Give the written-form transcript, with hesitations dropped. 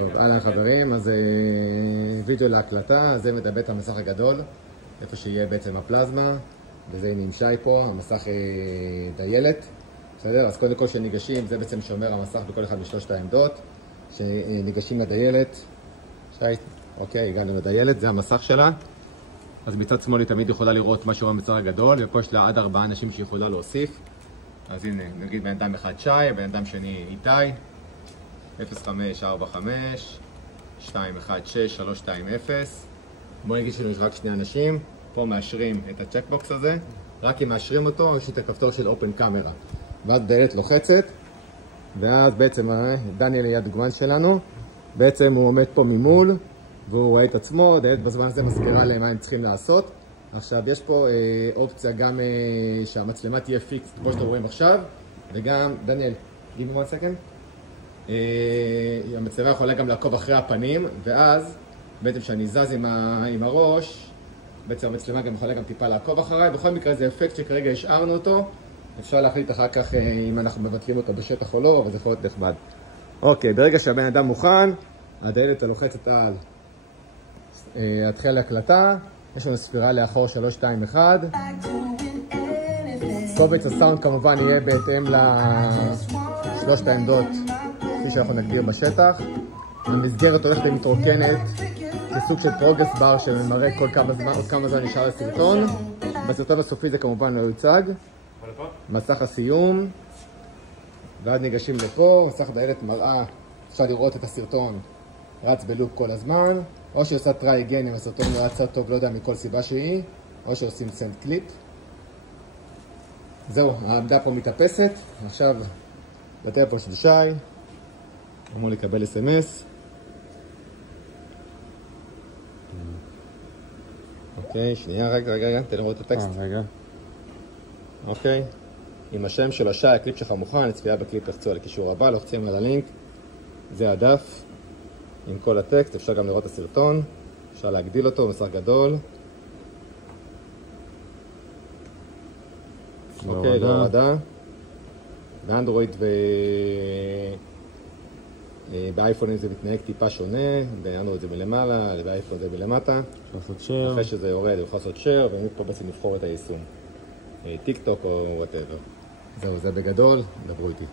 טוב, אהלן חברים, אז וידאו להקלטה, זה מדבר את המסך הגדול, איפה שיהיה בעצם הפלזמה, וזה הנה עם שי פה, המסך דיילת, בסדר? אז קודם כל שניגשים, זה בעצם שומר המסך בכל אחד משלושת העמדות, שניגשים לדיילת, שי, אוקיי, הגענו לדיילת, זה המסך שלה, אז מצד שמאל היא תמיד יכולה לראות מה שרואה בצד הגדול, ופה יש לה עד 4 אנשים שיכולה להוסיף, אז הנה, נגיד בן אדם אחד שי, בן אדם שני איתי, 0545 216 320. בואו נגיד שיש רק 2 אנשים. פה מאשרים את הצ'קבוקס הזה. רק אם מאשרים אותו, יש את הכפתור של Open Camera. ואז דיילת לוחצת, ואז בעצם דניאל יהיה הדוגמן שלנו. בעצם הוא עומד פה ממול, והוא רואה את עצמו. דיילת בזמן הזה מזכירה להם מה הם צריכים לעשות. עכשיו יש פה אופציה גם שהמצלמה תהיה פיקס, כמו שאתם רואים עכשיו. וגם, דניאל, give me one second. המצלמה יכולה גם לעקוב אחרי הפנים, ואז בעצם כשאני זז עם הראש, בעצם המצלמה גם יכולה גם טיפה לעקוב אחריי. בכל מקרה זה אפקט שכרגע השארנו אותו, אפשר להחליט אחר כך אם אנחנו מבטלים אותו בשטח או לא, אבל זה יכול להיות נחמד. אוקיי, ברגע שהבן אדם מוכן, הדיילת הלוחצת על התחיל להקלטה, יש לנו ספירה לאחור 3, 2, 1. קובץ הסאונד כמובן יהיה בהתאם לשלושת העמדות כפי שאנחנו נגדיר בשטח. המסגרת הולכת ומתרוקנת כסוג של פרוגרס בר שמראה כל כמה זמן נשאר הסרטון. בסרטון הסופי זה כמובן לא יוצג. מסך הסיום, ועד ניגשים לפה, מסך דיילת מראה, אפשר לראות את הסרטון רץ בלופ כל הזמן, או שעושה טריי אגן אם הסרטון לא רצה טוב, לא יודע מכל סיבה שהיא, או שעושים סנד קליפ. זהו, העמדה פה מתאפסת. עכשיו לטלפון של שי, אמור לקבל SMS. אוקיי, שנייה, רגע, תן לראות את הטקסט. רגע. אוקיי, עם השם של השי, הקליפ שלך מוכן, לצפייה בקליפ לחצו על הקישור הבא, לוחצים על הלינק, זה הדף עם כל הטקסט, אפשר גם לראות את הסרטון, אפשר להגדיל אותו, מסך גדול. אוקיי, להורדה. באנדרואיד באייפונים זה מתנהג טיפה שונה, באנדרואיד זה מלמעלה, באייפון זה מלמטה. אחרי שזה יורד, הוא יכול לעשות share, ומפה בעצם לבחור את היישום. טיק טוק או whatever. זהו, זה בגדול, דברו איתי.